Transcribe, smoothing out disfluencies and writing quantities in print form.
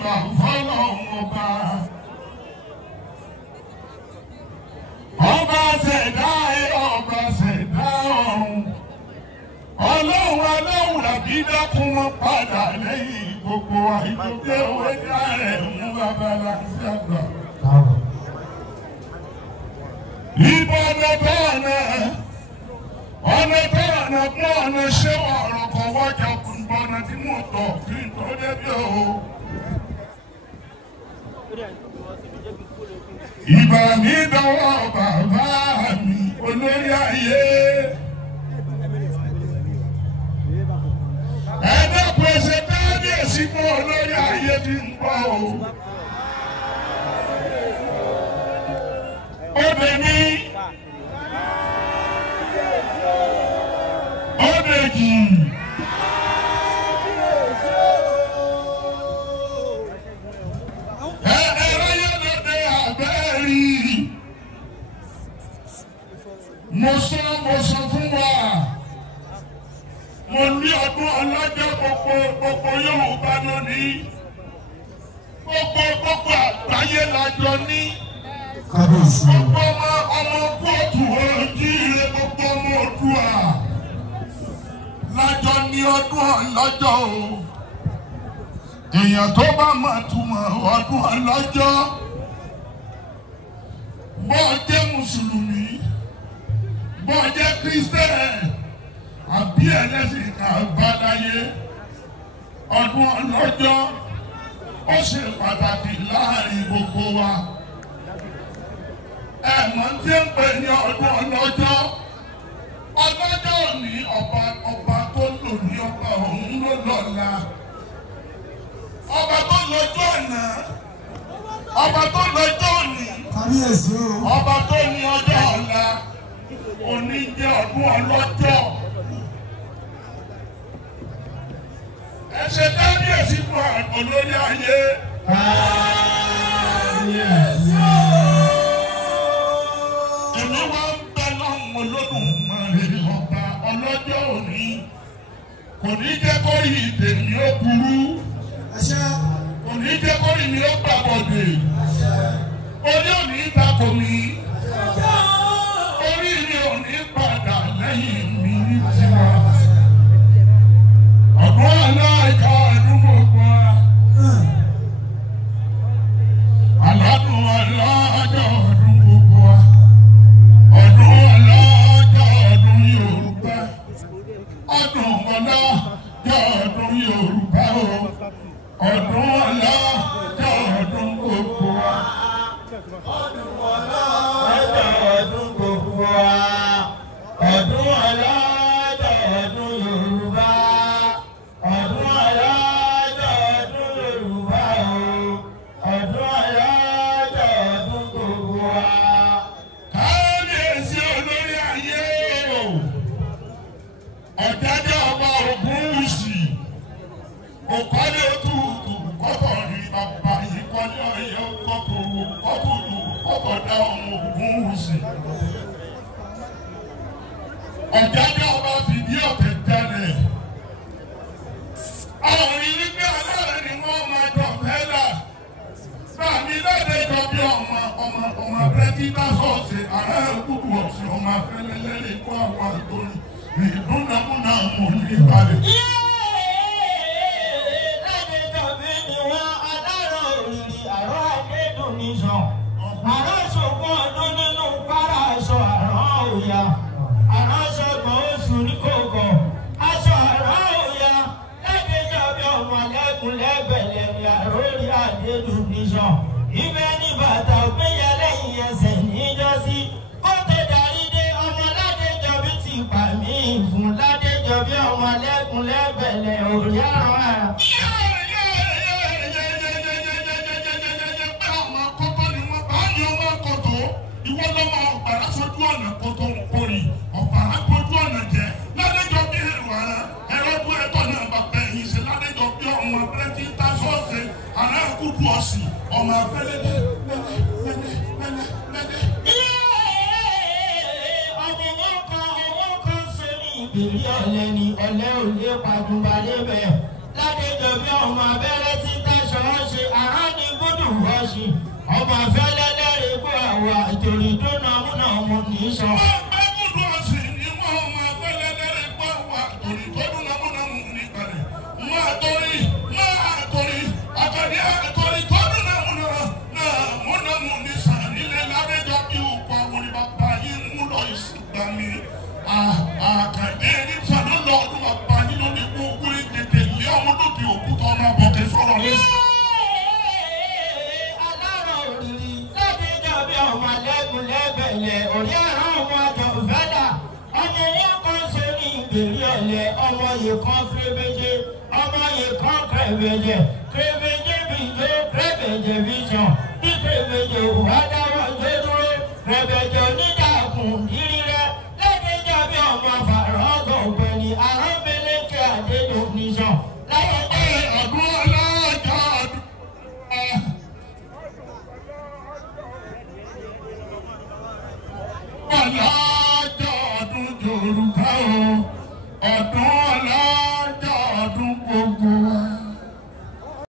ìbà fọ́lọ́run ọba. Ọba ṣẹ̀dá ọba ṣẹ̀dá ọ̀run. Ọlọ́run làbí dákun wọn padà lẹ́yìn gbogbo àìdókè owó dá rẹ̀ mú babalá ṣàgbà. Ìbọ̀dọ̀ ọ̀nà pọ̀ ọ̀nà ṣé ọ̀rọ̀ kan wájà kùnbọ̀nà tí mo tọ̀ kí n tó débi o. Ìbà mi dọwọ́ bàbá mi olórí ayé. Ẹ̀dá pèsè kábíyèsí fún olórí ayé tí ń bọ̀ o. Obìnrin. Obeji. Mo sọ fún wa. Mo ní ọdún ọlọ́jọ́ gbogbo Yorùbá lónìí. Gbogbo àgbáyé lájọ ní. Gbogbo ọmọ kóòtù ojíire gbogbo ọmọ Oòduà. Lájọ ní ọdún ọlọ́jọ́ o. Èèyàn tó bá máa túmọ̀ ọdún ọlọ́jọ́. Bó jẹ́ Mùsùlùmí, bó jẹ́ Kristẹni, àbí ẹlẹ́sìn àbáláyé, ọdún ọlọ́jọ́ ó ṣe pàtàkì láàrin gbogbo wa. Ẹ̀mọ́ tí ń pè ní ọdún ọlọ́jọ́. Ọlọ́jọ́ òní ọba tó lò ní ọba òun ló lọ́la. Ọba tó lọ́jọ́ àná, ọba tó lọ́jọ́ òní, ọba tó ní ọjọ́ ọ̀la, òní jẹ́ ọdún ọlọ́jọ́. Ẹ ṣe kábíyèsí fún olórí ayé. Kábíyèsí. Èmi wá ń bẹ lọ́hùn Olódùmarè ọba ọlọ́jọ́ òní. Kò ní jẹ́ kó yí tèmi ó burú. Kò ní jẹ́ kó yí mi ó gbàbọ̀dè. Orí òní takò mi. Orí mi ò ní padà lẹ́yìn mi ní tiwa. Ọ̀gbọ́n aláìka ọdún gbogbo wa. Aládùn alájọ ọdún gbogbo wa. Ọdún alájọ ọdún Yorùbá. Ọdún alájọ ọdún Yorùbá o. Ọdún alájọ ọdún gbogbo wa. Ọdún alájọ ọdún gbogbo wa. Ọdún alájọ ọdún Yorùbá. Ọdún alájọ ọdún Yorùbá o. Ọdún alájọ ọdún gbogbo wa. Kábíyèsí olórí ayé o. Ọ̀jájá ọba Ògúnwùsì. Òkọ́lé òtútù kọ́kọ́ rí bàbá yìí kọ́lé ọ̀yẹ́ kọ́kọ́rù kọ́kọ́rù kọ́kọ́dá ọmọ Ògúnwùsì. Ọ̀jájá ọba fìdí ọ̀tẹ̀ jalè. Àwọn ìlúgbé aláàrẹ̀ ni wọ́n máa jọ fẹ́lá. Báàmí láti jọ bí ọmọ pẹ́kítà sọ́ọ̀sì ààrẹ kúkú ọ̀sìn ọmọ afẹ́lẹ́ lẹ́rìí kó àwọn àtòrí. Ìdúnnàmúnà mú ní ìbàlẹ̀. Àrán ṣògbọ́n ọdún nínú párá aṣọ àrán òòyà. Àrán ṣọgbọ̀n oṣù ní kòkò. Aṣọ àrán òòyà. Lẹ́gbẹ̀jọ́ bí ọmọ lẹ́kùn lẹ́gbẹ̀lẹ̀ ni àrórí àdédùn níṣàn. Ibẹ̀ ní bàtà òpínyẹ lẹ́yìn ẹsẹ̀ níjọ́sí. Kó tó darí dé ọmọ Ládéjọ́ bí ti pa mí fún Ládéjọ́ bí ọmọ lẹ́kùn lẹ́gbẹ̀lẹ̀ òrí àrán àrà. Ìwọ lọ́mọ ọ̀gbàrá sojú ọ̀nà kótó nkórì ọ̀gbàrá kojú ọ̀nà jẹ́ Ládéjọ́ bí èrò àrà ẹ̀rọ bú ẹ̀tọ́ náà bàbá ẹ̀yìn sí Ládéjọ́ bí ọmọ abẹ́rẹ́tì tá sọ́ọ̀sì àrà kúkú ọ̀sìn ọmọ afẹ́lẹ́dẹ́ mẹ́lẹ́. Ọwọ́ kan ṣe ní ìbílí ọ̀lẹ́ ni ọ̀lẹ́ ò lè pàdùnbà débẹ̀. Ládéjọ́ bí ọmọ abẹ́rẹ́tì tá ṣọ́ọ̀ṣì àránì gbọ́dọ̀ wọ́ọ̀ṣì ọmọ afẹ́lẹ́ lẹ́rìí bó àwọ̀ àtòrí tó nàmúnàmú ní sọ. Orí àrùn ọmọ àjọ fẹ́dà ọmọ wọn kan ṣe ní ìgbèrí ọ̀lẹ́ ọmọ yìí kan kérébéjé ọmọ yìí kan kérébéjé kérébéjé bìjó kérébéjé bìjọ bí kérébéjé wà dáwọ́ ṣe dúró kérébéjé onídàkùn ìrírẹ́ lẹ́gbẹ̀jọ́ bí ọmọ fàrọ̀ ọgọ̀ ọ̀gbẹ́ni àrùn mẹ́lẹ́kẹ́ àdédò níṣàn láyé ọdún ọlọ́jọ́ ọdún. Ọlọ́jọ́ ọdún Yorùbá o, ọdún ọlọ́jọ́.